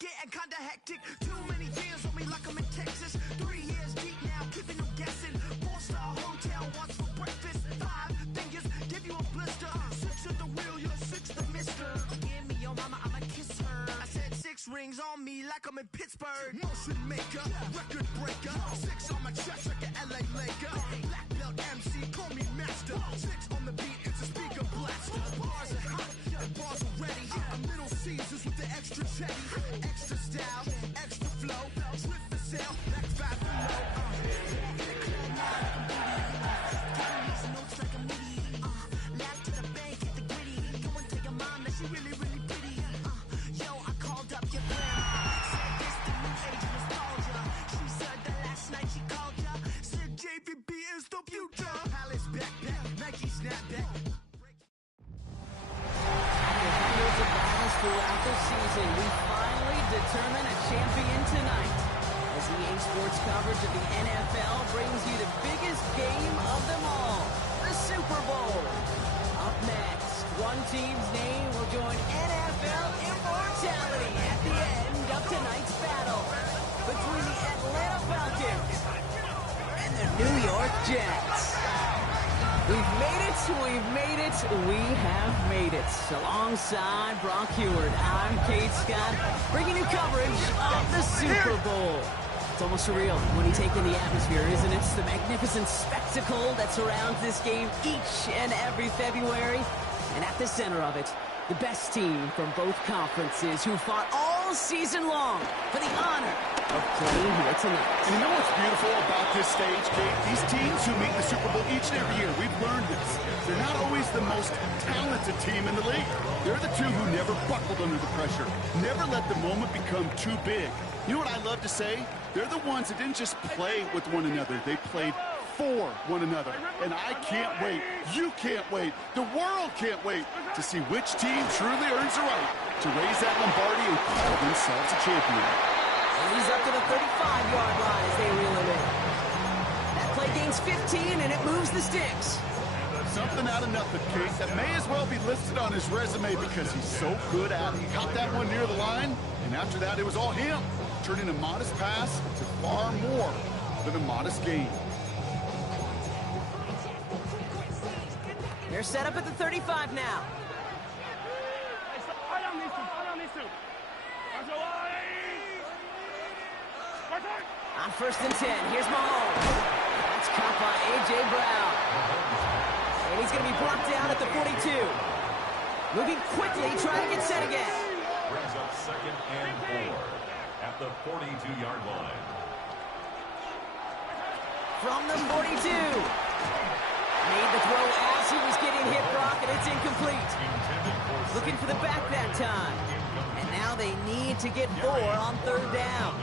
getting kinda hectic. Too many years on me like I'm in Texas. 3 years deep now, keeping them guessing. 4-star hotel, what's for breakfast? 5 fingers, give you a blister. 6 at the wheel, you're 6 the mister. Give me your mama, I'ma kiss her. I said 6 rings on me like I'm in Pittsburgh. Motion maker, record breaker. 6 on my chest like an LA Laker. Black belt MC, call me master. 6 on the beat, it's a speaker blaster. Bars are hot, and bars are ready. I'm Little Caesars with the extra chetty. Extra style, extra flow. Slip the sail, back 5 below. Getting these notes like a MIDI. Laugh to the bank, hit the gritty. Go and tell your mom that she really, really pretty. Yo, I called up your grandma. Said this the new age of nostalgia. She said that last night she called ya. Said JVB is the future. Palace backpack, Nike snapback. Hundreds of battles throughout the season, we finally determine a champion tonight. As EA Sports coverage of the NFL brings you the biggest game of them all, the Super Bowl. Up next, one team's name will join NFL immortality at the end of tonight's battle between the Atlanta Falcons and the New York Jets. We've made it, we have made it. Alongside Brock Heward, I'm Kate Scott, bringing you coverage of the Super Bowl. It's almost surreal when you take in the atmosphere, isn't it? It's the magnificent spectacle that surrounds this game each and every February. And at the center of it, the best team from both conferences who fought all season long for the honor of playing here tonight. And you know what's beautiful about this stage, Kate? These teams who meet the Super Bowl each and every year, we've learned this. They're not always the most talented team in the league. They're the two who never buckled under the pressure, never let the moment become too big. You know what I love to say? They're the ones that didn't just play with one another. They played for one another. And I can't wait. You can't wait. The world can't wait to see which team truly earns the right to raise that Lombardi and call themselves a champion. And he's up to the 35-yard line as they reel him in. That play gains 15, and it moves the sticks. Something out of nothing, Kate, that may as well be listed on his resume because he's so good at it. He caught that one near the line, and after that, it was all him, turning a modest pass to far more than a modest gain. They're set up at the 35 now. On 1st and 10, here's Mahomes. That's caught by A.J. Brown. And he's going to be brought down at the 42. Moving quickly, trying to get set again. Brings up 2nd and 4 at the 42-yard line. From the 42. Made the throw as he was getting hit, Brock, and it's incomplete. Looking for the back that time. And now they need to get 4 on 3rd down.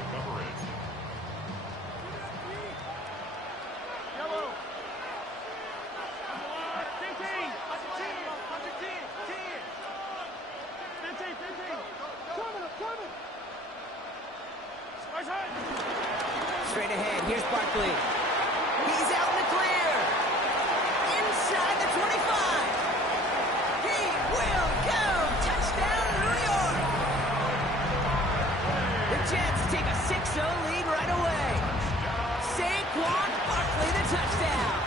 Straight ahead, here's Barkley. He's out in the clear. Inside the 25. He will go. Touchdown, New York. The Jets take a 6-0 lead right away. Saquon Barkley, the touchdown.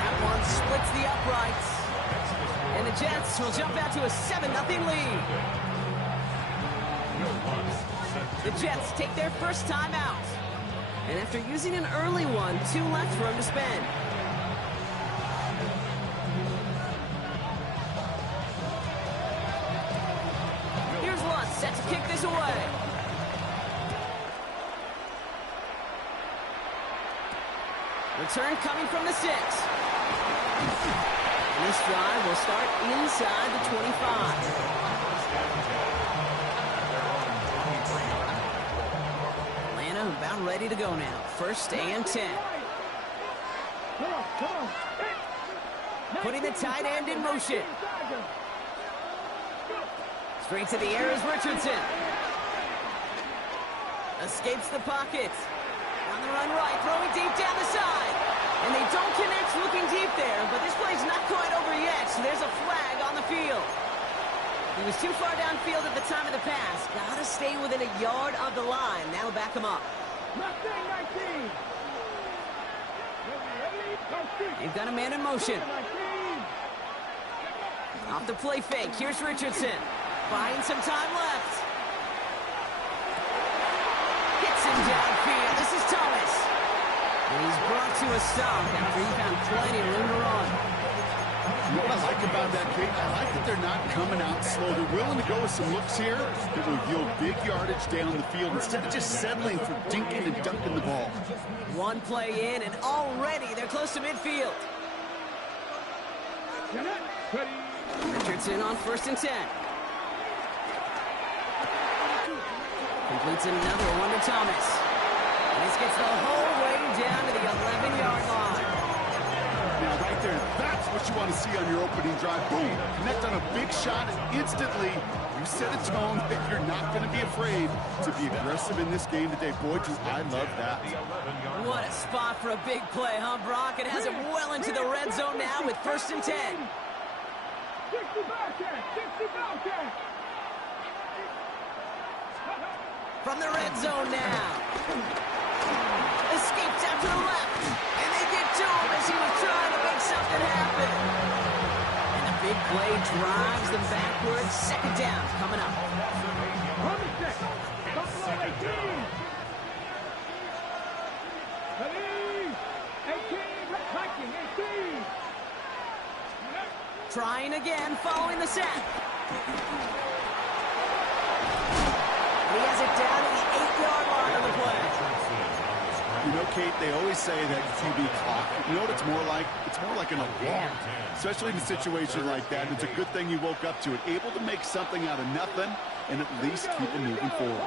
That one splits the uprights. And the Jets will jump out to a 7-0 lead. The Jets take their first time out. And after using an early one, 2 left for him to spend. Here's Lutz, set to kick this away. Return coming from the 6. And this drive will start inside the 25. About ready to go now. 1st and 10. Putting the tight end in motion. Straight to the air is Richardson. Escapes the pocket. On the run right, throwing deep down the side. And they don't connect looking deep there, but this play's not quite over yet, so there's a flag on the field. He was too far downfield at the time of the pass. Gotta stay within a yard of the line. That'll back them up. Mustang 19. They've got a man in motion. 19. Off the play fake. Here's Richardson. Buying some time left. Hits him downfield. This is Thomas. And he's brought to a stop after he found plenty of room to run. What I like about that, Kate, I like that they're not coming out slow. They're willing to go with some looks here that will yield big yardage down the field instead of just settling for dinking and dunking the ball. One play in, and already they're close to midfield. Richardson on 1st and 10. Completes another one to Thomas. And this gets the whole way down to the 11-yard line. Now, right there, that's what you want to see on your opening drive. Boom, connect on a big shot, and instantly you set a tone that you're not going to be afraid to be aggressive in this game today. Boy, do I love that. What a spot for a big play, huh, Brock? It has him well into the red zone now with 1st and 10. 60 Bobcat! 60 Bobcat! From the red zone now. Escapes out to the left. And they get to him as he was trying to make something happen. And the big play drives them backwards. 2nd down coming up. Buffalo 18! 18! Viking 18! Trying again following the sack. He has it down to the 8-yard line on the play. You know, Kate, they always say that QB clock. You know what it's more like? It's more like an alarm, especially in a situation like that. And it's a good thing you woke up to it, able to make something out of nothing and at least keep it moving forward.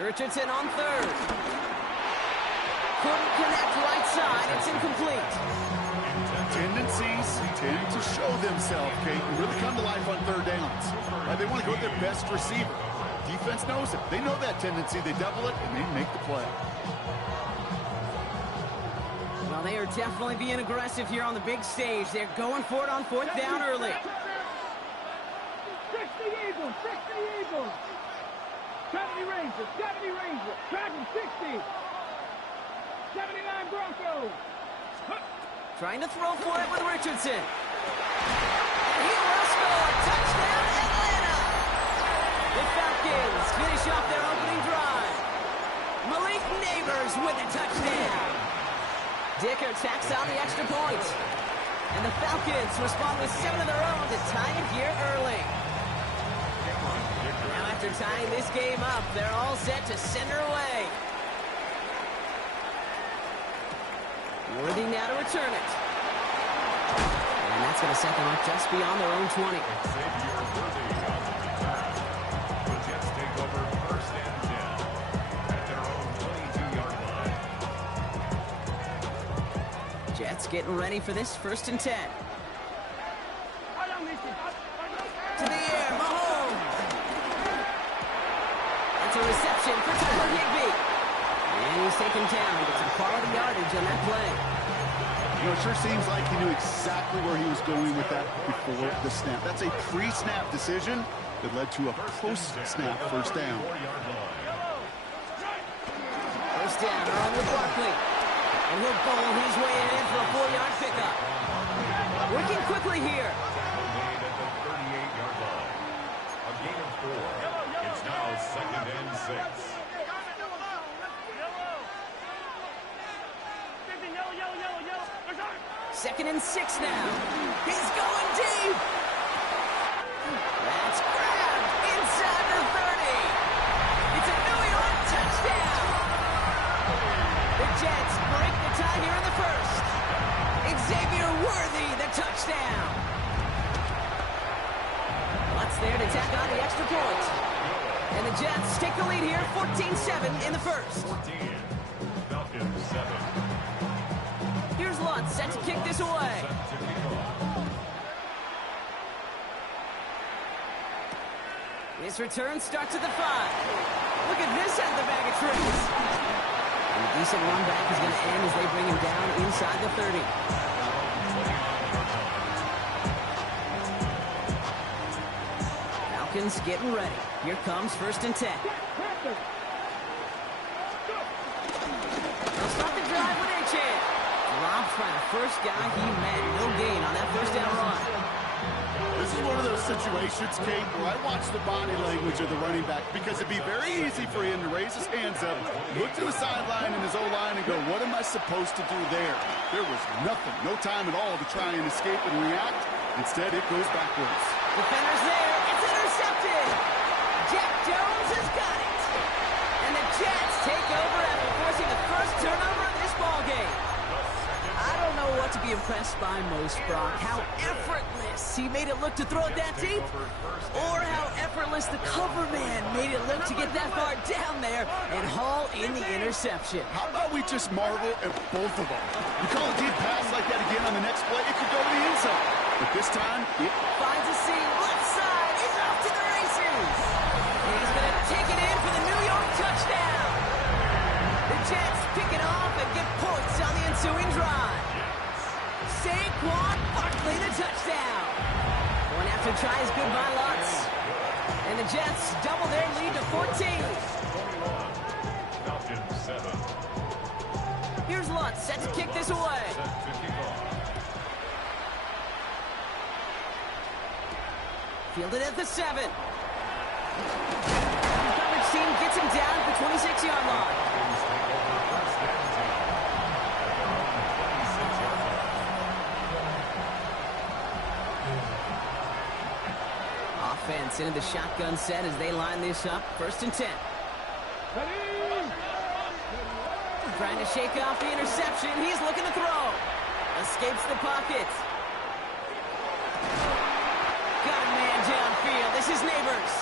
Richardson on 3rd. Couldn't connect right side. It's incomplete. Tendencies tend to show themselves, Kate, and really come to life on 3rd downs. They want to go with their best receiver. Defense knows it. They know that tendency. They double it, and they make the play. Well, they are definitely being aggressive here on the big stage. They're going for it on 4th down early. 60 Eagles! 60 Eagles! 70 Rangers! 70 Rangers! Dragon 60! 79 Broncos! Trying to throw for it with Richardson. And he will score. Touchdown, Atlanta! The Falcons finish off their opening drive. Malik Neighbors with a touchdown. Dicker tacks on the extra point. And the Falcons respond with 7 of their own to tie it here early. Now after tying this game up, they're all set to send her away. Worthy now to return it. And that's going to set them up just beyond their own 20. The Jets take over 1st and 10 at their own 22-yard line. Jets getting ready for this 1st and 10. To the air, Mahomes. That's a reception for Tyler Higbee. And he's taken down. He gets some quality yardage on that play. You know, it sure seems like he knew exactly where he was going with that before the snap. That's a pre-snap decision that led to a post-snap 1st down. 1st down, on with Barkley. And he'll bowl his way in for a 4-yard pickup. Working quickly here. Made at the 38-yard line. A gain of 4. It's now 2nd and 6. 2nd and 6 now. He's going deep. That's grabbed inside the 30. It's a New York touchdown. The Jets break the tie here in the 1st. Xavier Worthy, the touchdown. What's there to tack on the extra point? And the Jets take the lead here, 14-7 in the 1st. 14. Falcons 7. Here's Lutz set to kick this away. This return starts at the 5. Look at this at the bag of tricks. And a decent run back is going to end as they bring him down inside the 30. Falcons getting ready. Here comes 1st and 10. They'll start the drive with Achane. Dropped by the first guy he met. No gain on that first down run. This is one of those situations, Kate, where I watch the body language of the running back because it'd be very easy for him to raise his hands up, look to the sideline and his O-line and go, what am I supposed to do there? There was nothing, no time at all to try and escape and react. Instead, it goes backwards. Defender's there. It's intercepted. Jack Jones has got it. And the Jets take over after forcing the first turnover of this ballgame. I don't know what to be impressed by most, Brock. How effortless he made it look to throw it that deep, or how effortless the cover man made it look to get that far down there and haul in the interception. How about we just marvel at both of them? You call a deep pass like that again on the next play, it could go to the end zone. But this time, it finds a seam left side. He's off to the races. And he's going to take it in for the New York touchdown. The Jets pick it off and get points on the ensuing drive. Saquon Barkley, the touchdown. Going after tries good by Lutz. And the Jets double their lead to 14. Falcons 7. Here's Lutz set to kick this away. Fielded at the 7. Coverage team gets him down at the 26-yard line. Offense into the shotgun set as they line this up. 1st and 10. Trying to shake off the interception. He's looking to throw. Escapes the pocket. Got a man downfield. This is Neighbors.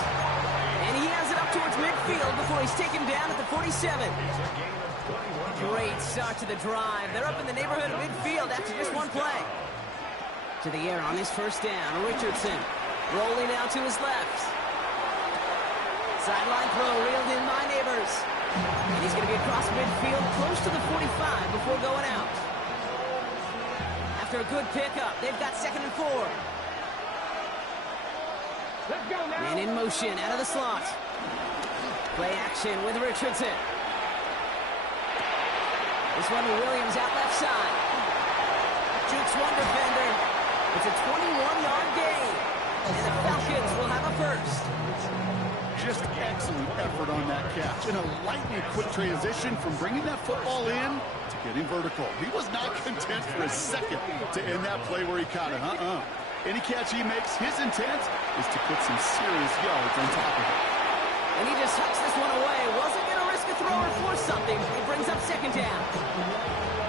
And he has it up towards midfield before he's taken down at the 47. Great start to the drive. They're up in the neighborhood of midfield after just one play. To the air on his first down. Richardson rolling out to his left. Sideline throw reeled in by Neighbors. And he's going to be across midfield close to the 45 before going out. After a good pickup, they've got 2nd and 4. Man in motion out of the slot. Play action with Richardson. This one to Williams out left side. Jukes one defender. It's a 21-yard gain. And the Falcons will have a first. just excellent effort on that catch. And a lightning quick transition from bringing that football in to getting vertical. He was not content for a second to end that play where he caught it. Any catch he makes, his intent is to put some serious yards on top of it. And he just hucks this one away. Wasn't going to risk a throw or force something. He brings up second down.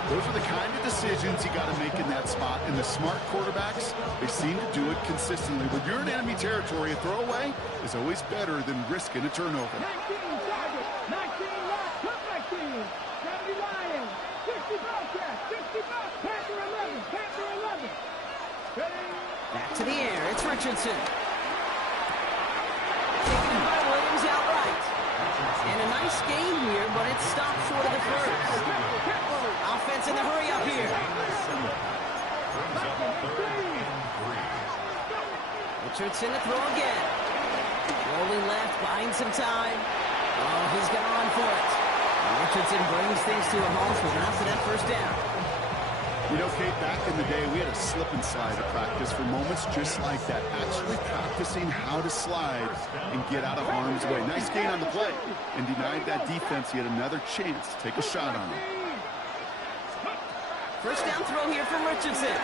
Those are the kind of decisions you got to make in that spot. And the smart quarterbacks, they seem to do it consistently. When you're in enemy territory, a throwaway is always better than risking a turnover. 19 targets, 19 yards, comeback team, 70 Lions, 60 Bobcats, 60 Bucks, Panther 11, Panther 11. Back to the air, it's Richardson. Taken by Williams outright. And a nice gain here, but it stopped short of the first. Offense in the hurry up here. Richardson to throw again. Rolling left, buying some time. Oh, he's going to run for it. And Richardson brings things to a halt with enough for that first down. You know, Kate, back in the day, we had a slip and slide at practice for moments just like that. Actually practicing how to slide and get out of harm's way. Nice gain on the play. And denied that defense yet another chance to take a shot on him. First down throw here from Richardson.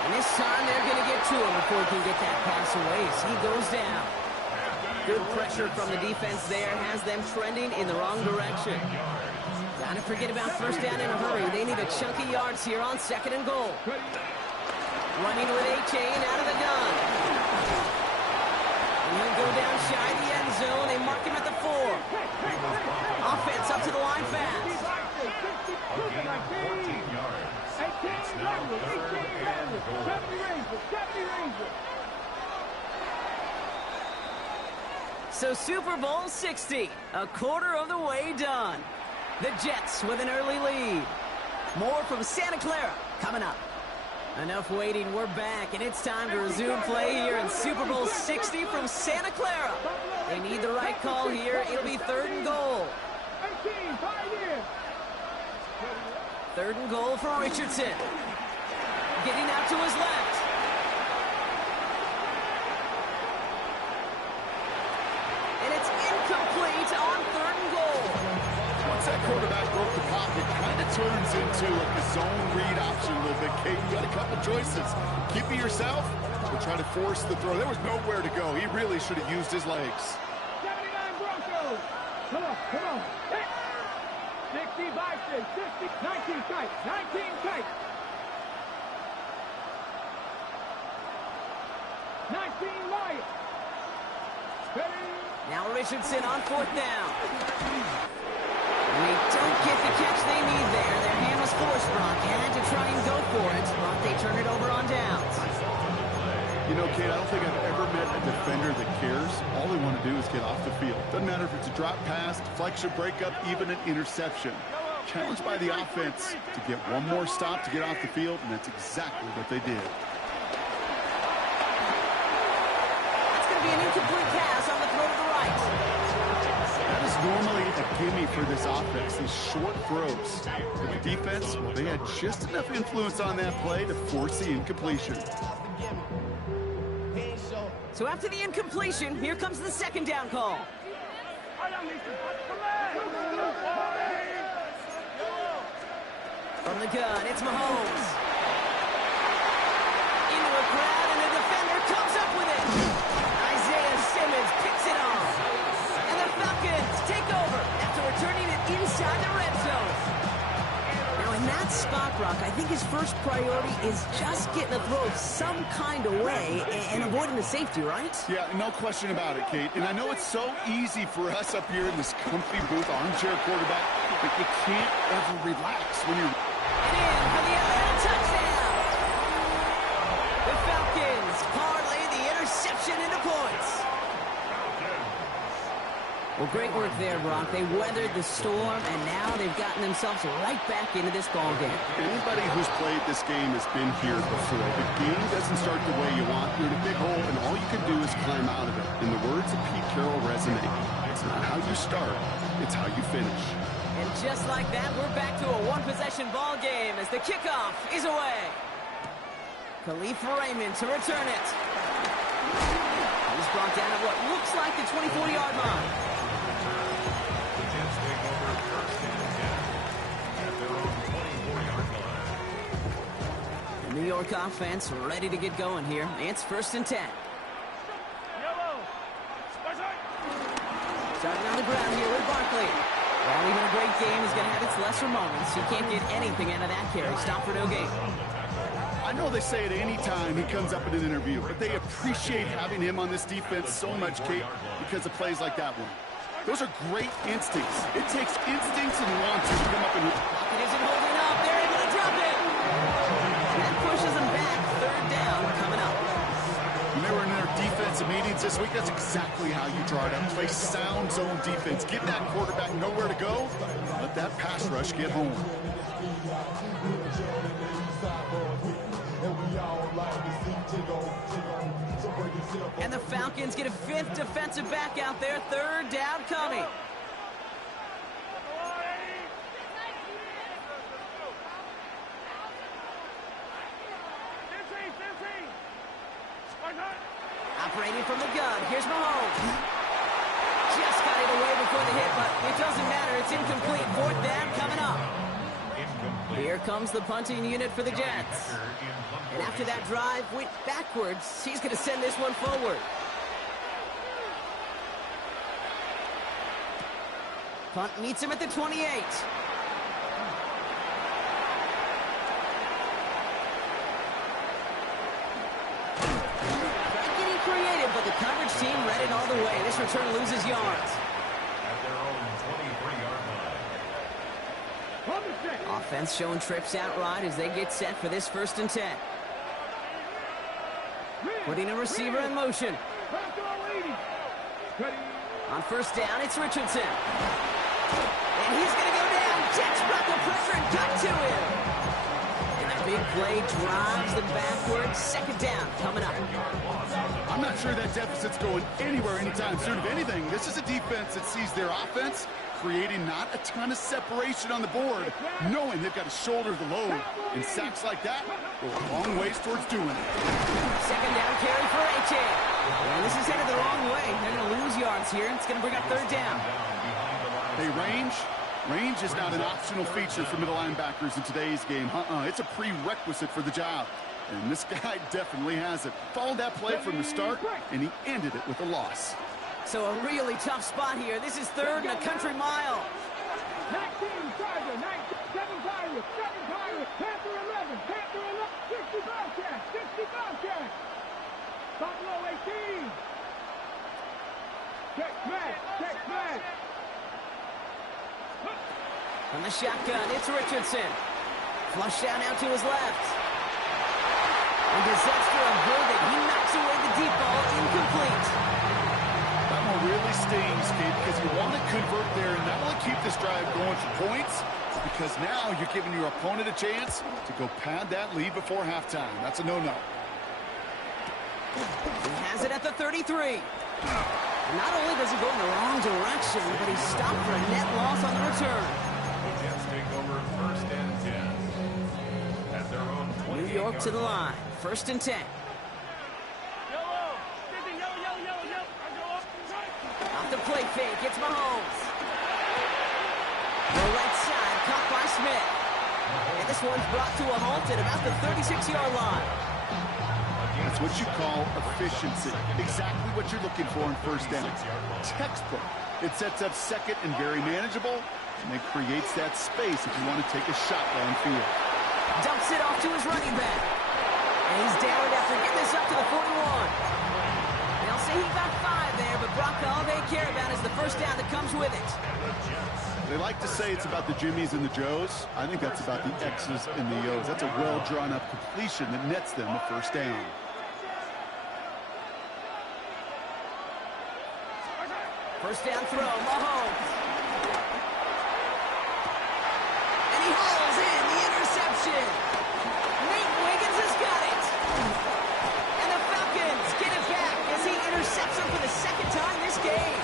And this time they're going to get to him before he can get that pass away as he goes down. Good pressure from the defense there has them trending in the wrong direction. Got to forget about first down in a hurry. They need a chunky yards here on second and goal. Running with Achane out of the gun. And he'll go down shy of the end zone. They mark him at the 4. Offense up to the line fast. So Super Bowl 60, a quarter of the way done. The Jets with an early lead. More from Santa Clara coming up. Enough waiting, we're back, and it's time to resume play here in Super Bowl 60 from Santa Clara. They need the right call here. It'll be 3rd and goal. 18, 5 years. 3rd and goal for Richardson. Getting out to his left. And it's incomplete on 3rd and goal. Once that quarterback broke the pocket, kind of turns into like a zone read option a little bit. Kate, you got a couple choices. Keep it yourself or try to force the throw. There was nowhere to go. He really should have used his legs. 79 Broncos. Come on, come on. 60 by 6, 60, 19 tight, 19 tight. 19 Lions. Ready? Now Richardson on 4th down. And they don't get the catch they need there. Their hand was forced, Brock. Had to try and go for it, but they turn it over on downs. You know, Kate, I don't think I've ever met a defender that cares. All they want to do is get off the field. Doesn't matter if it's a drop pass, deflection, breakup, even an interception. Challenged by the offense to get one more stop to get off the field, and that's exactly what they did. That's going to be an incomplete pass on the throw to the right. That is normally a gimme for this offense, these short throws. But the defense, well, they had just enough influence on that play to force the incompletion. So after the incompletion, here comes the 2nd down call. From the gun, it's Mahomes. Into a crowd, and the defender comes up with it. Isaiah Simmons picks it off. And the Falcons take over after returning it inside the red zone. Now, in that spot, Brock, I think his first priority is just getting the throw some kind of way and avoiding the safety, right? Yeah, no question about it, Kate. And I know it's so easy for us up here in this comfy booth, armchair quarterback, but you can't ever relax when you're... And in for the Atlanta touchdown. The Falcons parlay the interception into points. Well, great work there, Brock. They weathered the storm, and now they've gotten themselves right back into this ball game. Anybody who's played this game has been here before. The game doesn't start the way you want. You're in a big hole, and all you can do is climb out of it. In the words of Pete Carroll resonate, it's not how you start, it's how you finish. And just like that, we're back to a one-possession ball game as the kickoff is away. Khalif Raymond to return it. He's brought down at what looks like the 24-yard line. The Jets take over 1st and 10 at their own 24-yard line. The New York offense ready to get going here. It's 1st and 10. Starting on the ground here with Barkley. Well, even a great game is going to have its lesser moments. He can't get anything out of that carry. Stop for no gain. I know they say it any time he comes up in an interview, but they appreciate having him on this defense so much, Kate, because of plays like that one. Those are great instincts. It takes instincts and wants to come up and... It isn't holding up. They're able to drop it. That pushes them back. 3rd down coming up. When they were in their defensive meetings this week, that's exactly how you draw it up. Play sound zone defense. Give that quarterback nowhere to go. Let that pass rush get home. And the Falcons get a 5th defensive back out there. 3rd down coming. Operating from the gun. Here's Mahomes. Just got it away before the hit, but it doesn't matter. It's incomplete. 4th down coming up. Here comes the punting unit for the Jets. And after that drive went backwards, he's going to send this one forward. Punt meets him at the 28. Getting creative, but the coverage team read it all the way. This return loses yards. At their own 23-yard line. Offense showing trips out right as they get set for this 1st and 10. Putting a receiver in motion. On 1st down, it's Richardson. And he's going to go down. Jets brought the pressure and got to him. And that big play drives them backwards. Second down coming up. I'm not sure that deficit's going anywhere anytime soon. If anything, this is a defense that sees their offense creating not a ton of separation on the board, knowing they've got to shoulder the load. And sacks like that go a long ways towards doing it. Second down carry for Achane. And this is headed the wrong way. They're going to lose yards here. It's going to bring up third down. Hey, range is not an optional feature for middle linebackers in today's game. It's a prerequisite for the job. And this guy definitely has it. Followed that play from the start, and he ended it with a loss. So a really tough spot here. This is third and a country mile. 19 Charger, 7 Pirates, Panther 11, 60 Bobcats, 60 Bobcats. Buffalo 18. Check smash. From the shotgun, it's Richardson. Flush out now to his left. And disaster averted. He knocks away the deep ball, incomplete. That one really stings, Kate, because you want to convert there and not only keep this drive going for points, because now you're giving your opponent a chance to go pad that lead before halftime. That's a no-no. He has it at the 33. Not only does he go in the wrong direction, but he's stopped for a net loss on the return. The Jets take over first and 10 at their own 20. New York to the line. First and 10. Off the play fake, it's Mahomes. The right side, caught by Smith. And this one's brought to a halt at about the 36-yard line. That's what you call efficiency. Exactly what you're looking for in first down. Textbook. It sets up second and very manageable, and it creates that space if you want to take a shot downfield. Dumps it off to his running back. And he's down after getting this up to the 41. They'll say he got 5 there, but Brock, all they care about is the first down that comes with it. They like to say it's about the Jimmies and the Joes. I think that's about the X's and the O's. That's a well-drawn-up completion that nets them a first down. First down throw, Mahomes. And he hauls in the interception. Nate Wiggins has got it. And the Falcons get it back as he intercepts him for the second time this game.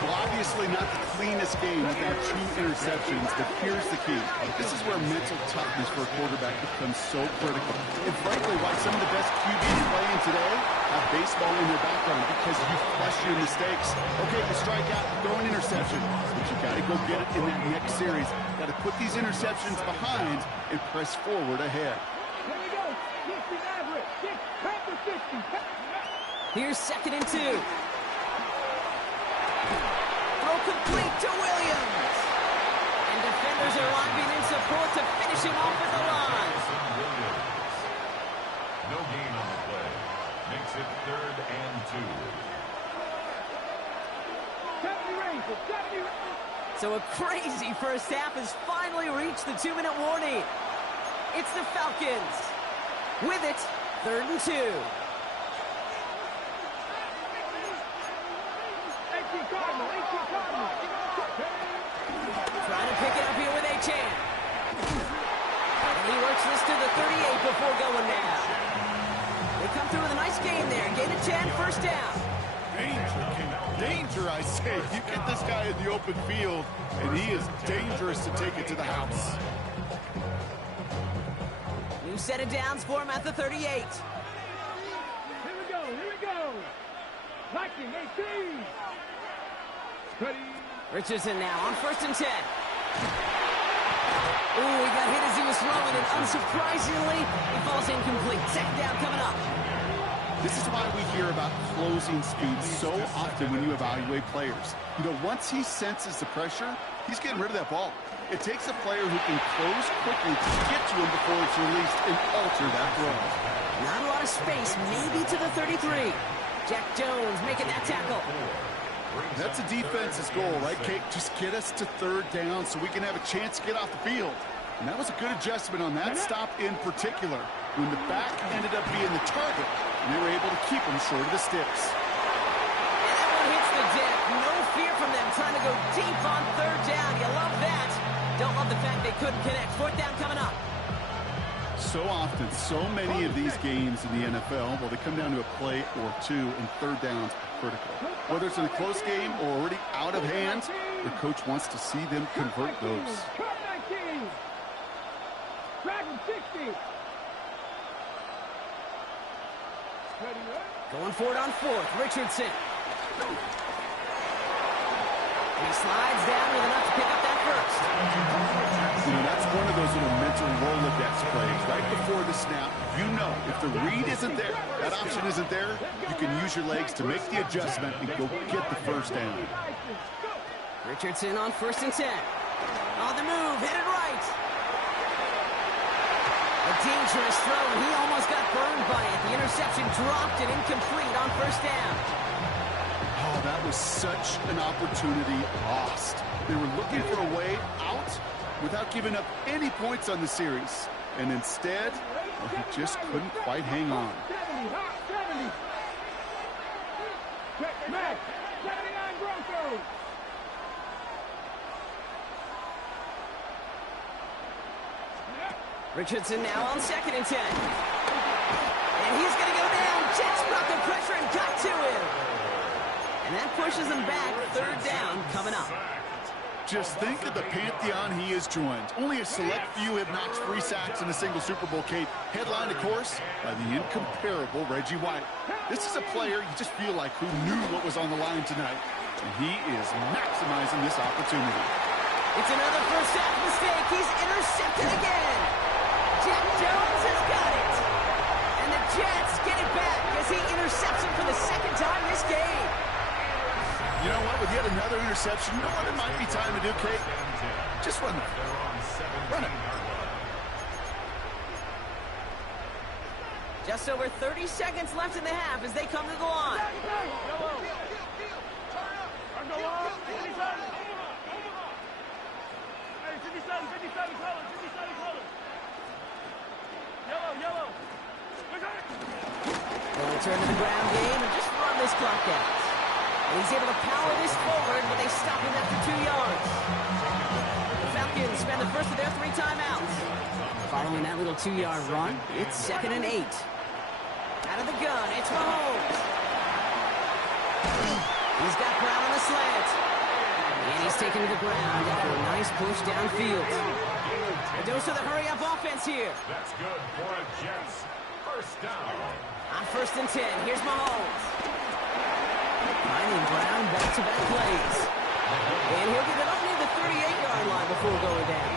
Well, obviously not the cleanest game without 2 interceptions, but here's the key. This is where mental toughness for a quarterback becomes so critical. And frankly, why some of the best QBs playing today have baseball in their background, because you flush your mistakes. Okay, you strike out, throw an interception, but you got to go get it in that next series. Got to put these interceptions behind and press forward ahead. Here we go. 60 average. 60. Here's second and 2. Throw complete to Williams. And defenders are lining in support to finish him off at the line. No gain on the play. Makes it third and 2. So a crazy first half has finally reached the 2-minute warning. It's the Falcons. With it, third and 2. Trying to pick it up here with Achane. And he works this to the 38 before going down. They come through with a nice gain there. Gain of 10, first down. Danger, I say. You get this guy in the open field, and he is dangerous to take it to the house. New set of downs for him at the 38. Here we go. Viking 18. Ready. Richardson now on first and 10. Ooh, he got hit as he was throwing, and unsurprisingly, he falls incomplete. Second down coming up. This is why we hear about closing speed so often when you evaluate players. You know, once he senses the pressure, he's getting rid of that ball. It takes a player who can close quickly to get to him before it's released and alter that throw. Not a lot of space, maybe to the 33. Jack Jones making that tackle. That's a defense's goal, right, Kate? Just get us to third down so we can have a chance to get off the field. And that was a good adjustment on that stop in particular, when the back ended up being the target, and they were able to keep him short of the sticks. And that one hits the deck. No fear from them trying to go deep on third down. You love that. Don't love the fact they couldn't connect. Fourth down coming up. So often, so many of these games in the NFL, well, they come down to a play or two, and third downs are critical. Whether it's in a close game or already out of hand, the coach wants to see them convert those. Cut 19. Dragon 60. Going for it on fourth, Richardson. He slides down with enough to pick up that first. You know, that's one of those little mental Rolodex plays. Right before the snap, you know if the read isn't there, that option isn't there, you can use your legs to make the adjustment and go get the first down. Richardson on 1st and 10. On the move, hit it right. A dangerous throw, and he almost got burned by it. The interception dropped and incomplete on 1st down. Oh, that was such an opportunity lost. They were looking for a way out without giving up any points on the series. And instead, well, he just couldn't quite hang on. 70, hot 70. Check, Max, 79 Broncos. Richardson now on 2nd and 10. And he's going to go down. Jets brought the pressure and got to him. And that pushes him back. 3rd down coming up. Just think of the pantheon he has joined. Only a select few have notched 3 sacks in a single Super Bowl cape. Headlined, of course, by the incomparable Reggie White. This is a player you just feel like who knew what was on the line tonight. And he is maximizing this opportunity. It's another first half mistake. He's intercepted again. Jack Jones has got it. And the Jets get it back as he intercepts him for the 2nd time this game. You know what? With yet another interception, you know what it might be time to do, Kate? Just run it. Run it. Just over 30 seconds left in the half as they come to the line. They'll return to the ground game and just run this clock out. And he's able to power this forward, but they stop him after 2 yards. The Falcons spend the first of their 3 timeouts. Following that little 2-yard run, it's 2nd and 8. Out of the gun, it's Mahomes. He's got Brown on the slant. And he's taken to the ground after a nice push downfield. A dose of the hurry-up offense here. That's good for a Jets. First down. On 1st and 10, here's Mahomes. Finding Brown back-to-back plays. And he'll get it up near the 38-yard line before going down.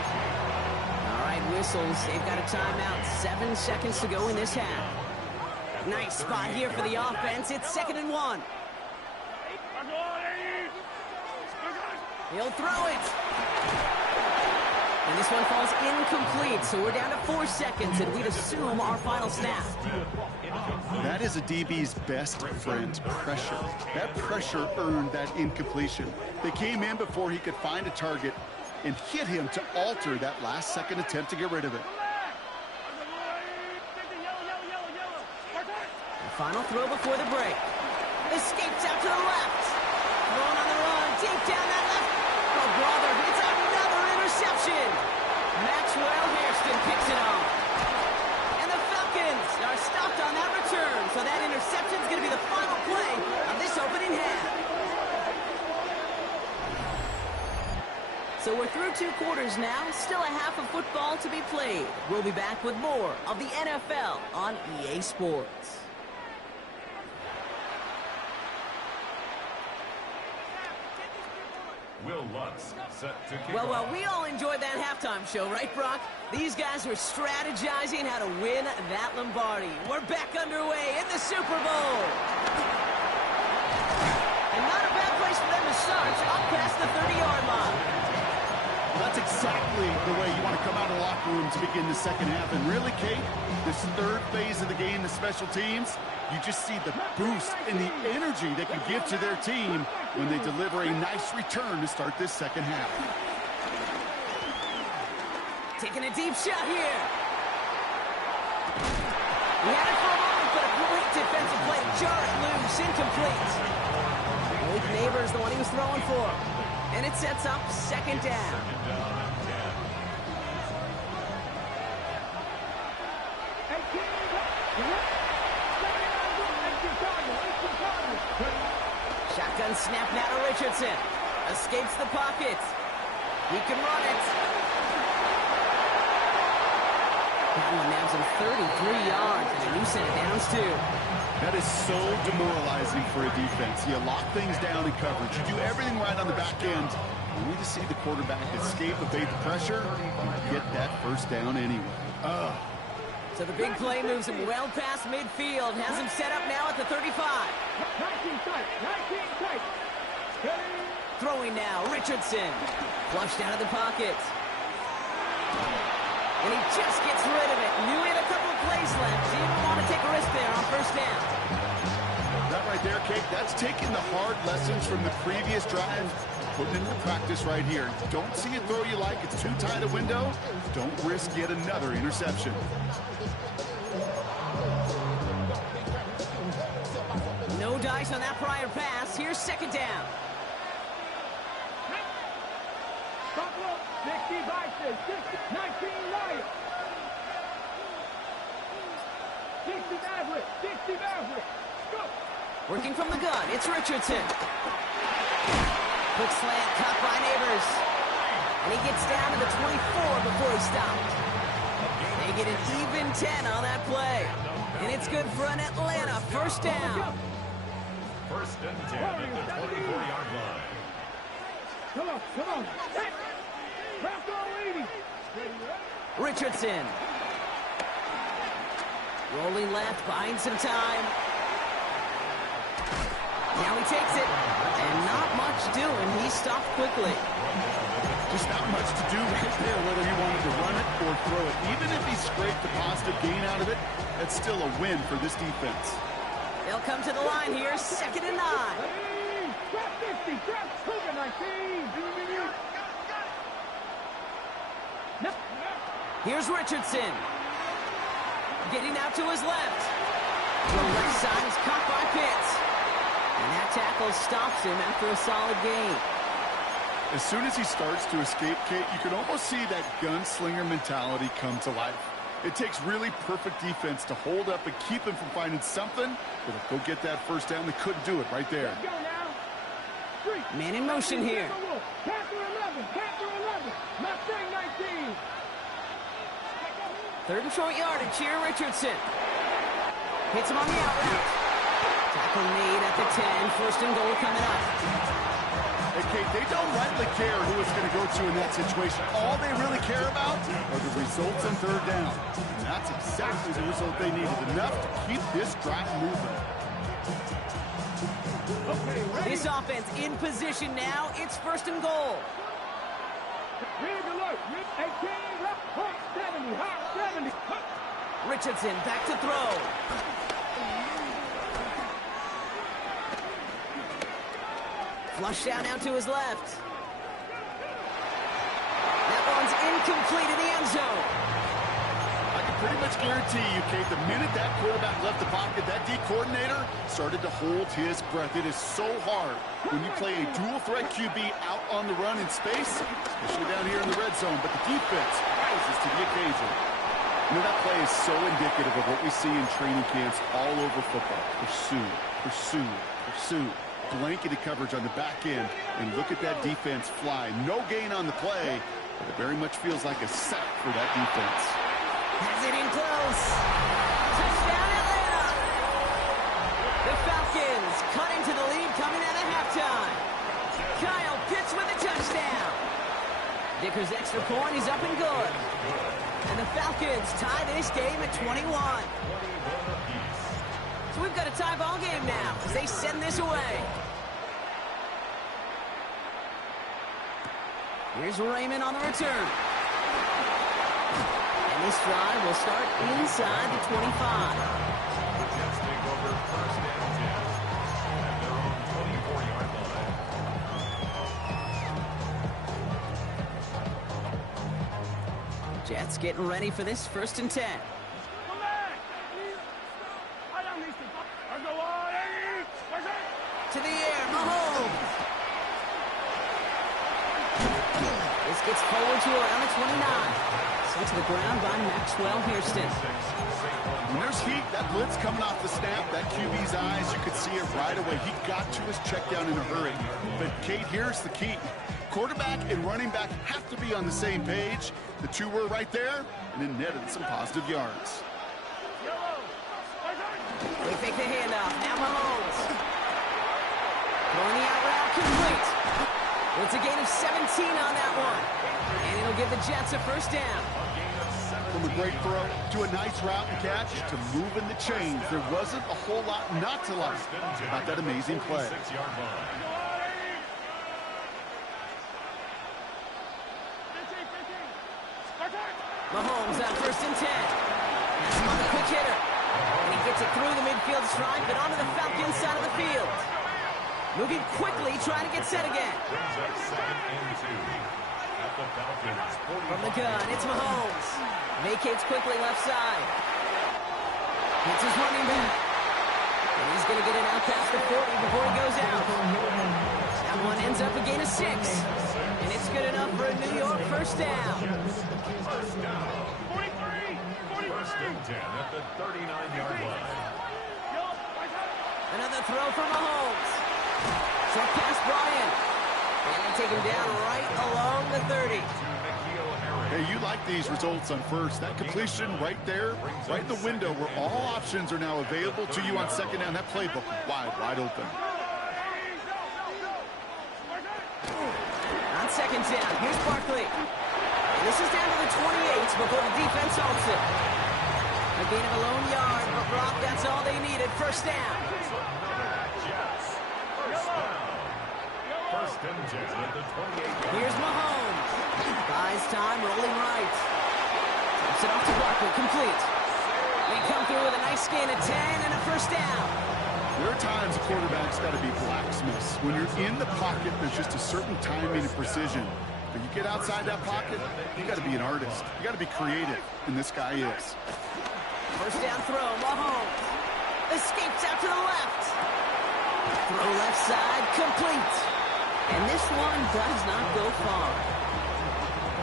All right, whistles. They've got a timeout. 7 seconds to go in this half. Nice spot here for the offense. It's 2nd and 1. He'll throw it. And this one falls incomplete, so we're down to 4 seconds, and we'd assume our final snap. That is a DB's best friend, pressure. That pressure earned that incompletion. They came in before he could find a target and hit him to alter that last-second attempt to get rid of it. The final throw before the break. Escapes out to the left. Thrown on the run, deep down that left. Oh, brother, it's another interception. Maxwell Hairston picks it off. And the Falcons are stopped on that return, so that interception is going to be the final play of this opening half. So we're through 2 quarters now, still a half of football to be played. We'll be back with more of the NFL on EA Sports. Will Lutz set to kick Well, off. we all enjoyed that halftime show, right, Brock? These guys were strategizing how to win that Lombardi. We're back underway in the Super Bowl. And not a bad place for them to start, up past the 30-yard line. That's exactly the way you want to come out of the locker room to begin the second half. And really, Kate, this 3rd phase of the game, the special teams, you just see the boost and the energy they can give to their team when they deliver a nice return to start this second half. Taking a deep shot here. He had it for a moment, but a great defensive play. Jar it loose, incomplete. Malik Neighbors, the one he was throwing for. And it sets up 2nd down. Shotgun snap now to Richardson. Escapes the pocket. He can run it. That one nabs him 33 yards, and a new set of downs, too. That is so demoralizing for a defense. You lock things down in coverage. You do everything right on the back end. Only to see the quarterback escape, evade the pressure, and get that first down anyway. So the big play moves him well past midfield. Has him set up now at the 35. 19 tight. 19 tight. Throwing now, Richardson. Flushed out of the pocket. And he just gets rid of it. Knew he had a couple of plays left. He didn't want to take a risk there on first down. That right there, Kate, that's taking the hard lessons from the previous drive, putting into practice right here. Don't see a throw you like. It's too tight a window. Don't risk yet another interception. No dice on that prior pass. Here's second down. Buffalo, 60 Vikings, 19 Lions. 60 Maverick, 60 Maverick. Go. Working from the gun, it's Richardson. Quick slant, caught by Neighbors. And he gets down to the 24 before he stopped. They get an even 10 on that play. And it's good for an Atlanta first down. First and 10 at the 24-yard line. Come on, come on. Hey. Press on leading. Richardson. Rolling left, buying some time. Now he takes it. And not much doing. He stopped quickly. Just not much to do right there, whether he wanted to run it or throw it. Even if he scraped a positive gain out of it, that's still a win for this defense. They'll come to the line here, second and 9. Drop 50, drop Cougar 19. Here's Richardson. Getting out to his left. The left side is caught by Pitts. And that tackle stops him after a solid gain. As soon as he starts to escape, Kate, you can almost see that gunslinger mentality come to life. It takes really perfect defense to hold up and keep him from finding something. But if they'll get that first down, they couldn't do it right there. Let's go now. Man in motion here. Panther 11, Panther 11. Mustang 19. Third and short yardage here, Richardson. Hits him on the out route. Tackle made at the 10. First and goal coming up. Hey, Kate, they don't rightly care who it's going to go to in that situation. All they really care about are the results on third down. And that's exactly the result they needed. Enough to keep this drive moving. This offense in position now. It's first and goal. Rig alert. 18, hot 70, hot 70. Richardson back to throw. Flush down now to his left. That one's incomplete in the end zone. I can pretty much guarantee you, Kate, the minute that quarterback left the pocket, that D coordinator started to hold his breath. It is so hard when you play a dual threat QB out on the run in space, especially down here in the red zone, but the defense rises to the occasion. You know, that play is so indicative of what we see in training camps all over football. Pursue, pursue, pursue. Blanketed coverage on the back end, and look at that defense fly. No gain on the play, but it very much feels like a sack for that defense. Has it in close. Touchdown, Atlanta. The Falcons cut into the lead coming out of halftime. Kyle Pitts with a touchdown. Vickers' extra point is up and good. And the Falcons tie this game at 21. So we've got a tie ball game now as they send this away. Here's Raymond on the return. And this drive will start inside the 25. The Jets take over first and 10 at their own 24-yard line. Jets getting ready for this first and 10. To the air, Mahomes. This gets forward to around the 29. Sent to the ground by Maxwell Hairston. When there's heat, that blitz coming off the snap, that QB's eyes, you could see it right away. He got to his check down in a hurry. But, Kate, here's the key. Quarterback and running back have to be on the same page. The two were right there, and it netted some positive yards. They fake the handoff. Now Mahomes. Throwing the out route complete. It's a gain of 17 on that one. And it'll give the Jets a first down. From a great throw to a nice route and catch to moving the chains. There wasn't a whole lot not to like about that amazing play. Mahomes on 1st and 10. That's him on the quick hitter. And he gets it through the midfield stripe and onto the Falcons side of the field. Moving quickly, trying to get set again. From the gun, it's Mahomes. Vacates quickly left side. Hits his running back. And he's going to get it out past the 40 before he goes out. That one ends up a gain of 6. And it's good enough for a New York first down. First and 10 at the 39-yard line. Another throw from Mahomes. Short pass brought in. And they take him down right along the 30. Hey, you like these results on first. That completion right there, right in the window where all options are now available to you on second down. That playbook wide open. On second down, here's Barkley. And this is down to the 28 before the defense halts it. A gain of a lone yard, but Brock, that's all they needed. First down. First and 10 at the 28. Here's Mahomes. Buys time, rolling right. Drops it off to Barkley, complete. They come through with a nice gain of 10 and a first down. There are times a quarterback's got to be blacksmiths. When you're in the pocket, there's just a certain timing and precision. When you get outside that pocket, you got to be an artist. You got to be creative, and this guy is. First down throw, Mahomes. Escapes out to the left. Throw left side, complete. And this one does not go far.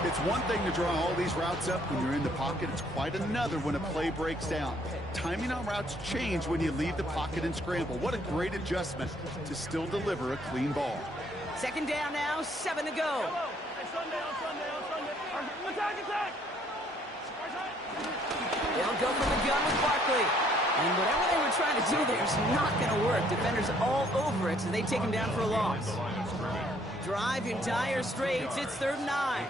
It's one thing to draw all these routes up when you're in the pocket. It's quite another when a play breaks down. Timing on routes change when you leave the pocket and scramble. What a great adjustment to still deliver a clean ball. Second down now, 7 to go. They'll go from the gun with Barkley. And whatever they were trying to do there is not going to work. Defenders all over it, so they take him down for a loss. Drive in dire straits. It's 3rd and 9.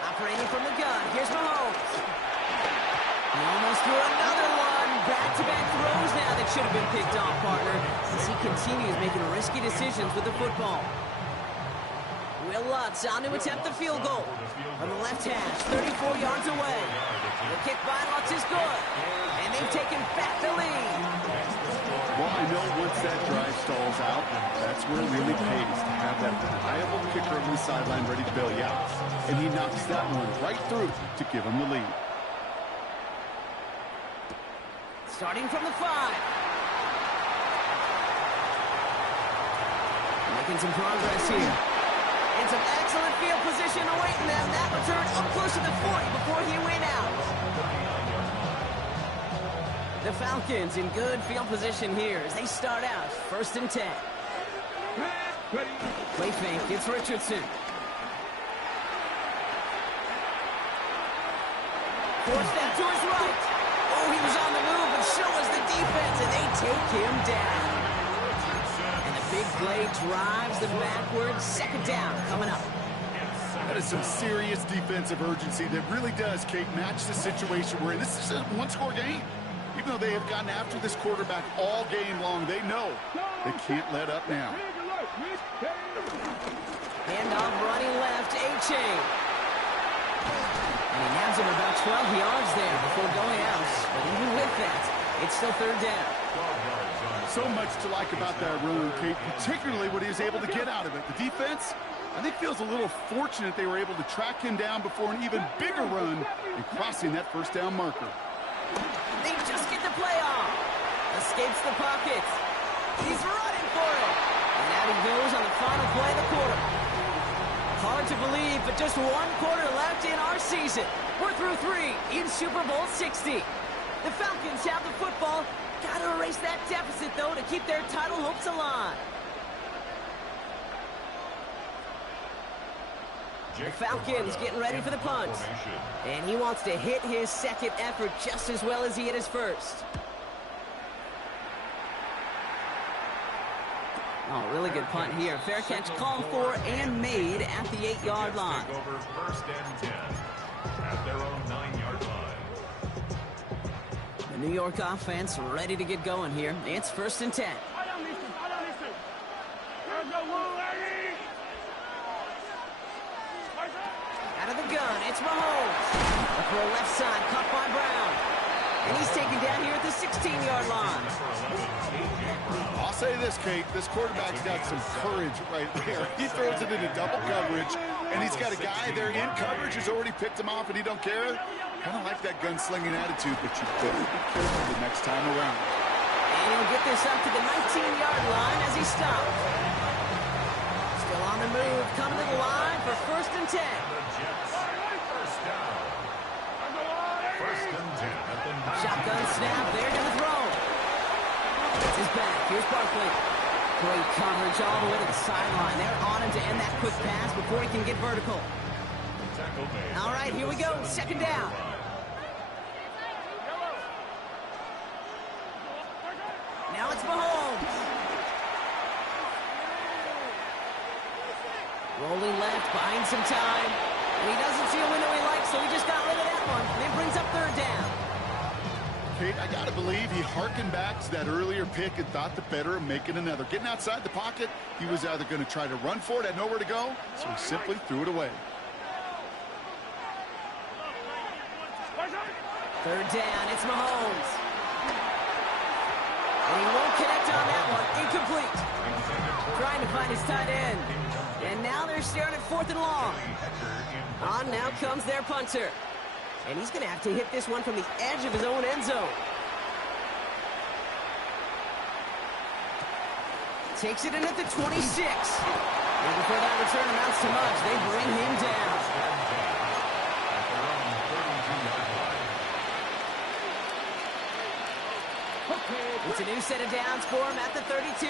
Operating from the gun. Here's Mahomes. He almost threw another one. Back-to-back throws now that should have been picked off, partner, as he continues making risky decisions with the football. Will Lutz on to attempt the field goal. On the left hash, 34 yards away. The kick by Lutz is good. And they've taken back the lead. Well, I know once that drive stalls out, that's where it really pays to have that reliable kicker on the sideline ready to bail you out. And he knocks that one right through to give him the lead. Starting from the 5. Making some progress here. And some excellent field position awaiting them. That return up close to the 40 before he went out. The Falcons in good field position here as they start out 1st and 10. Play fake, it's Richardson. Forced out to his right. Oh, he was on the move, but so was the defense, and they take him down. And the big play drives them backwards. Second down coming up. That is some serious defensive urgency that really does, Kate, match the situation we're in. This is a one-score game. Even though they have gotten after this quarterback all game long, they know they can't let up now. Handoff running left, A-Chain. And he nabs him about 12 yards there before going out. But even with that, it's still 3rd down. So much to like about that run, Kate, particularly what he was able to get out of it. The defense, I think, feels a little fortunate they were able to track him down before an even bigger run and crossing that first down marker. They just get the play off. Escapes the pocket. He's running for it. And out he goes on the final play of the quarter. Hard to believe, but just one quarter left in our season. We're through 3 in Super Bowl 60. The Falcons have the football. Got to erase that deficit, though, to keep their title hopes alive. The Falcons getting ready for the punt. And he wants to hit his second effort just as well as he hit his first. Oh, really good punt here. Fair catch called for and made at the 8-yard line. Over 1st and 10 at their own 9-yard line. The New York offense ready to get going here. It's 1st and 10. Out of the gun, it's Mahomes. The throw left side, caught by Brown. And he's taken down here at the 16-yard line. I'll say this, Kate. This quarterback's got some courage right there. He throws it into double coverage, and he's got a guy there in coverage who's already picked him off, and he don't care. Kind of like that gunslinging attitude, but you better be careful the next time around. And he'll get this up to the 19-yard line as he stops. Still on the move, coming to the line for 1st and 10. Shotgun snap, they're going to throw. Gets his back, here's Barkley. Great coverage all the way to the sideline. They're on him to end that quick pass before he can get vertical. All right, here we go, 2nd down. Now it's Mahomes. Rolling left, buying some time. And he doesn't see a window he likes, so he just got rid of that one. And it brings up 3rd down. Kate, I got to believe he harkened back to that earlier pick and thought the better of making another. Getting outside the pocket, he was either going to try to run for it, had nowhere to go, so he simply threw it away. 3rd down, it's Mahomes. And he won't connect on that one. Incomplete. Trying to find his tight end. And now they're staring at 4th and long. On now comes their punter. And he's going to have to hit this one from the edge of his own end zone. Takes it in at the 26. And before that return amounts to much, they bring him down. It's a new set of downs for him at the 32.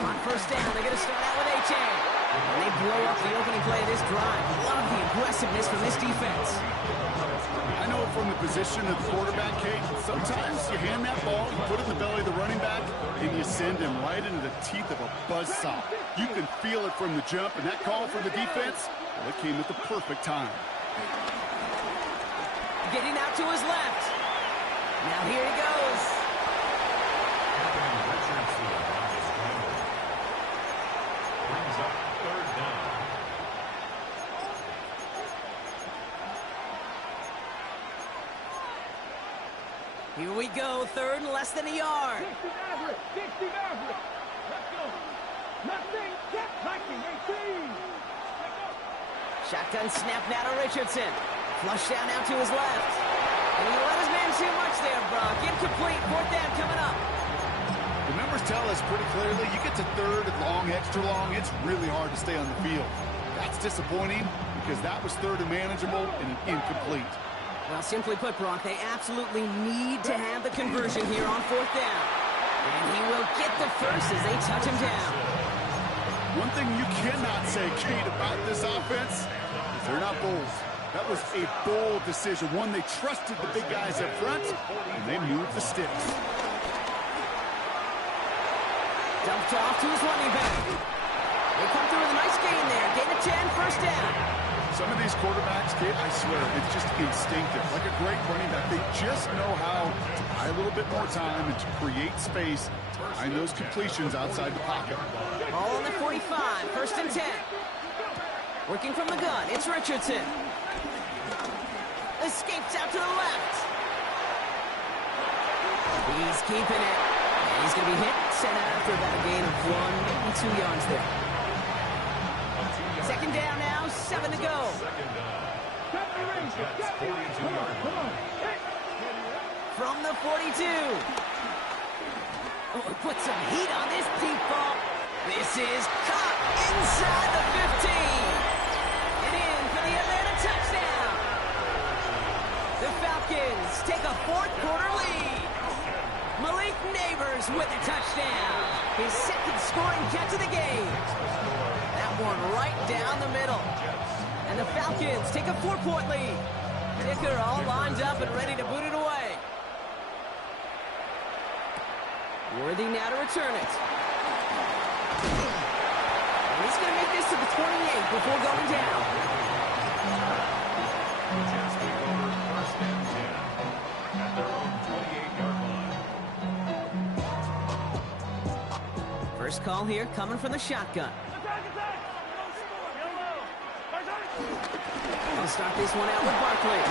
On 1st down, they're going to start out with H.A. And they blow up the opening play of this drive. Love the aggressiveness from this defense. I know from the position of the quarterback, Kate, sometimes you hand that ball, you put it in the belly of the running back, and you send him right into the teeth of a buzzsaw. You can feel it from the jump, and that call for the defense, well, it came at the perfect time. Getting out to his left. Now here he goes. Brings up 3rd down. Here we go, 3rd and less than a yard. 60 Maverick. Let's go. Nothing. Viking 18. Shotgun snap now to Richardson. Flush down now to his left. And he let his man too much there, Brock. Incomplete. 4th down coming up. The numbers tell us pretty clearly, you get to 3rd and long, extra long, it's really hard to stay on the field. That's disappointing because that was 3rd and manageable and an incomplete. Well, simply put, Brock, they absolutely need to have the conversion here on 4th down. And he will get the first as they touch him down. One thing you cannot say, Kate, about this offense is they're not bold. That was a bold decision, one they trusted the big guys up front, and they moved the sticks. Dumped off to his running back. They come through with a nice gain there. Gain of 10, 1st down. Some of these quarterbacks, Kate, I swear, it's just instinctive. Like a great running back, they just know how to buy a little bit more time and to create space behind those completions outside the pocket. Ball on the 45, 1st and 10. Working from the gun, it's Richardson. Escapes out to the left. He's keeping it. And he's going to be hit, sent out after about a gain of 1 2 yards there. 2nd down now, 7 to go. From the 42. Oh, put some heat on this deep ball. This is caught inside the 15. And in for the Atlanta touchdown. The Falcons take a fourth-quarter lead. Malik Neighbors with a touchdown. His second scoring catch of the game. That one right down the middle. And the Falcons take a 4-point lead. Dicker all lined up and ready to boot it away. Worthy now to return it. And he's going to make this to the 28 before going down. Jets take over first and 10 at their own 28-yard line. First call here coming from the shotgun. He'll start this one out with Barkley.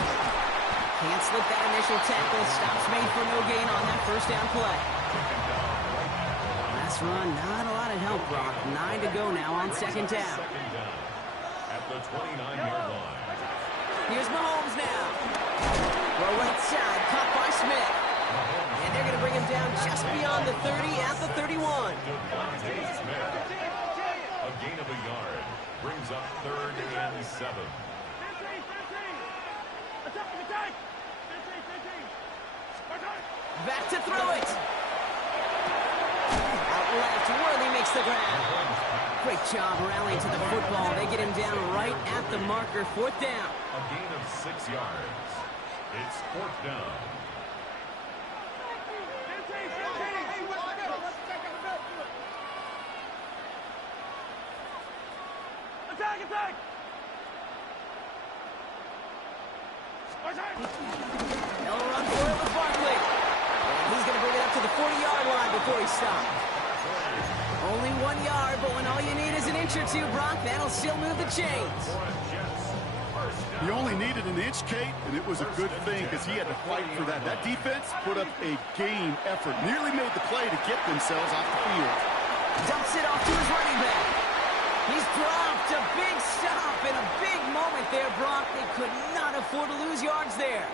Can't slip that initial tackle. Stops made for no gain on that first down play. Last run, not a lot of help, Brock. 9 to go now on second down. Second down at the 29-yard line. Here's Mahomes now. Throw right side, caught by Smith. And they're going to bring him down just beyond the 30 at the 31. Devontae Smith. A gain of a yard. Brings up 3rd and 7. Back to throw it. Out left, Worthy makes the grab. Great job rallying to the football. They get him down right at the marker, 4th down. A gain of 6 yards. It's 4th down. Attack! They'll run for it with Barkley. And he's going to bring it up to the 40-yard line before he stops. Only 1 yard, but when all you need is an inch or two, Brock, that'll still move the chains. He only needed an inch, Kate, and it was a good thing because he had to fight for that. That defense put up a game effort, nearly made the play to get themselves off the field. Dumps it off to his running back. He's dropped a big stop in a big moment there, Brock. They could not afford to lose yards there.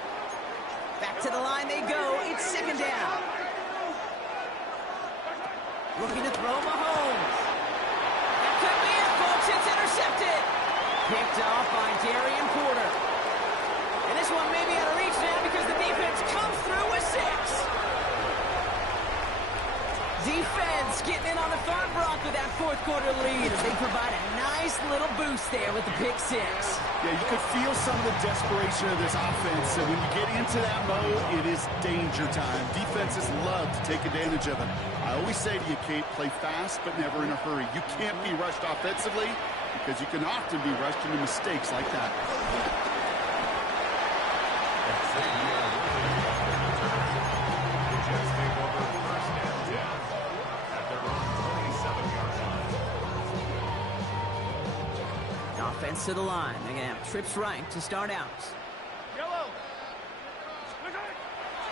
Back to the line they go. It's 2nd down. Looking to throw Mahomes. That could be it, folks. It's intercepted. Picked off by Darian Porter. And this one may be out of reach now because the defense comes through with 6. Defense getting in on the fun, Brock, with that 4th-quarter lead as they provide a nice little boost there with the pick 6. Yeah, you could feel some of the desperation of this offense. And when you get into that mode, it is danger time. Defenses love to take advantage of it. I always say to you, Kate, play fast but never in a hurry. You can't be rushed offensively because you can often be rushed into mistakes like that. The Jets take over first and 10 at their own 27-yard line. Offense to the line. They're going to have trips right to start out.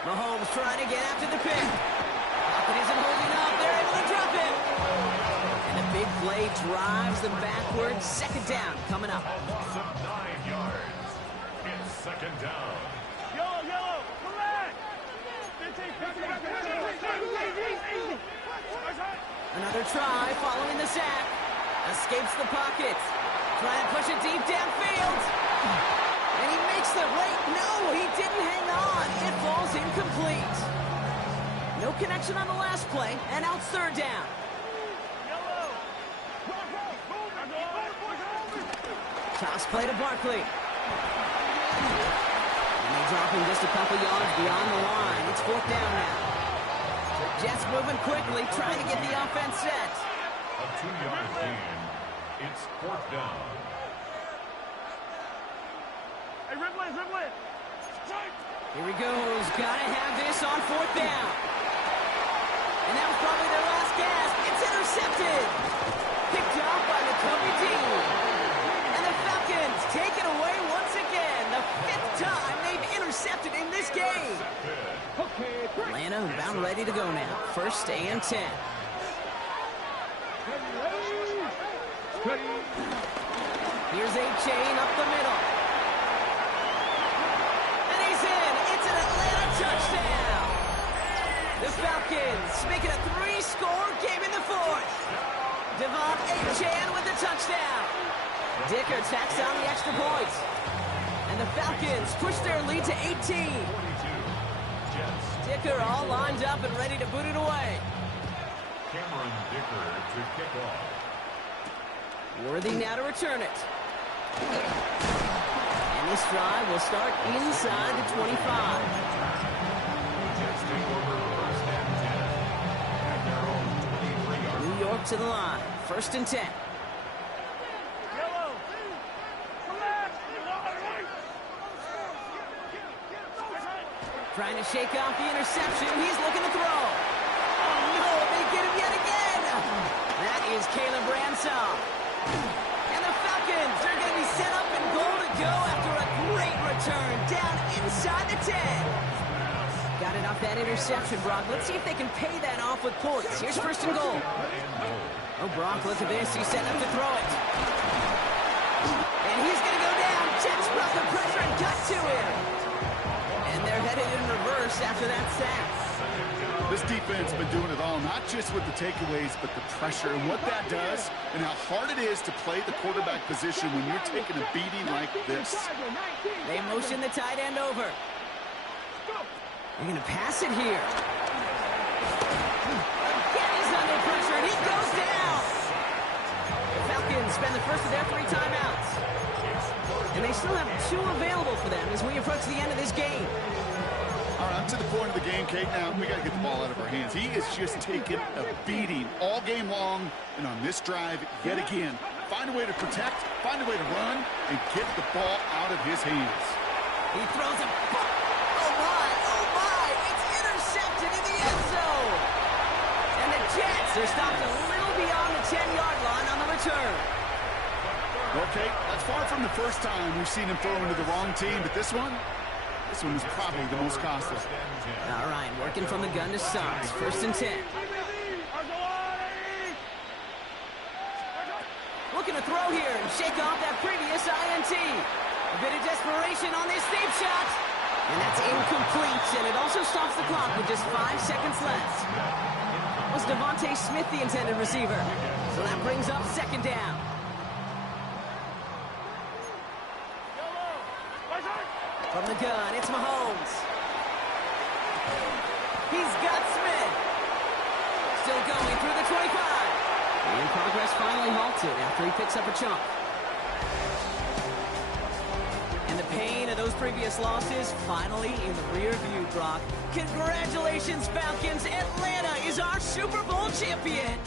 Mahomes trying to get after the pick. Pocket isn't holding up. They're able to drop it. And a big play drives them backwards. 2nd down coming up. A loss of 9 yards. It's 2nd down. Yellow, come back! Another try following the sack. Escapes the pocket. Trying to push it deep downfield. And he makes the wait. No, he didn't hang on. It falls incomplete. No connection on the last play, and now it's 3rd down. Toss play to Barkley. And they drop him just a couple yards beyond the line. It's 4th down now. Jets moving quickly, trying to get the offense set. A 2-yard gain. It's 4th down. Hey, Ripley! Here he goes. Gotta have this on 4th down. And that was probably their last gasp. It's intercepted. Picked off by Nakobe Dean. And the Falcons take it away once again. The 5th time they've intercepted in this game. Atlanta about ready to go now. 1st and 10. Here's A-Chain up the middle. And he's in. It's an Atlanta touchdown. The Falcons make it a 3 Dicker tacks on the extra point. And the Falcons push their lead to 18. 42. Jets. Dicker all lined up and ready to boot it away. Cameron Dicker to kick off. Worthy now to return it. And this drive will start inside the 25. Jets take over first and 10 at their own 23-yard line. New York to the line. First and 10. Trying to shake off the interception. He's looking to throw. Oh, no, they get him yet again. That is Caleb Ransom. And the Falcons are going to be set up and goal to go after a great return down inside the 10. Got it off that interception, Brock. Let's see if they can pay that off with points. Here's first and goal. Oh, Brock, look at this. He's set up to throw it. And he's going to go down. Jets brought the pressure and got to him. And they're headed in reverse after that sack. This defense has been doing it all, not just with the takeaways, but the pressure and what that does and how hard it is to play the quarterback position when you're taking a beating like this. They motion the tight end over. They're going to pass it here. Again, he's under pressure, and he goes down. The Falcons spend the first of their 3 timeouts. And they still have 2 available for them as we approach the end of this game. All right, to the point of the game, Kate. Now, we got to get the ball out of our hands. He is just taking a beating all game long. And on this drive, yet again, find a way to protect, find a way to run, and get the ball out of his hands. He throws it. Oh, my. It's intercepted in the end zone. And the Jets are stopped a little beyond the 10-yard line on the return. Okay, that's far from the first time we've seen him throw into the wrong team, but this one was probably the most costly. All right, working from the gun to start. First and 10. Looking to throw here and shake off that previous INT. A bit of desperation on this deep shot. And that's incomplete, and it also stops the clock with just 5 seconds left. Was Devontae Smith the intended receiver? So that brings up second down. From the gun, it's Mahomes. He's got Smith. Still going through the 25. And progress finally halted after he picks up a chunk. And the pain of those previous losses finally in the rear view, Brock. Congratulations, Falcons. Atlanta is our Super Bowl champion.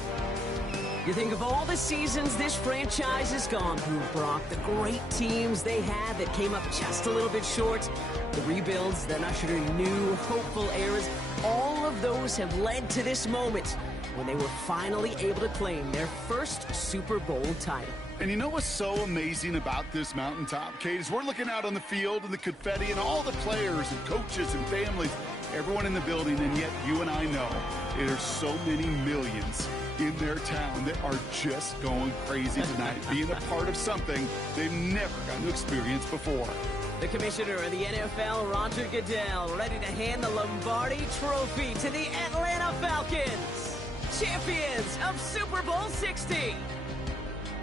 You think of all the seasons this franchise has gone through, Brock, the great teams they had that came up just a little bit short, the rebuilds that ushered in new, hopeful eras, all of those have led to this moment when they were finally able to claim their first Super Bowl title. And you know what's so amazing about this mountaintop, Kate, is we're looking out on the field and the confetti and all the players and coaches and families, everyone in the building, and yet you and I know there's so many millions in their town that are just going crazy tonight, being a part of something they've never gotten to experience before. The commissioner of the NFL, Roger Goodell, ready to hand the Lombardi Trophy to the Atlanta Falcons, champions of Super Bowl 60.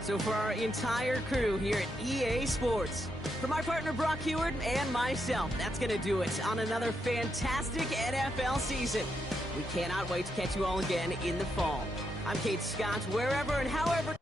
So for our entire crew here at EA Sports, for my partner Brock Heward and myself, that's going to do it on another fantastic NFL season. We cannot wait to catch you all again in the fall. I'm Kate Scott, wherever and however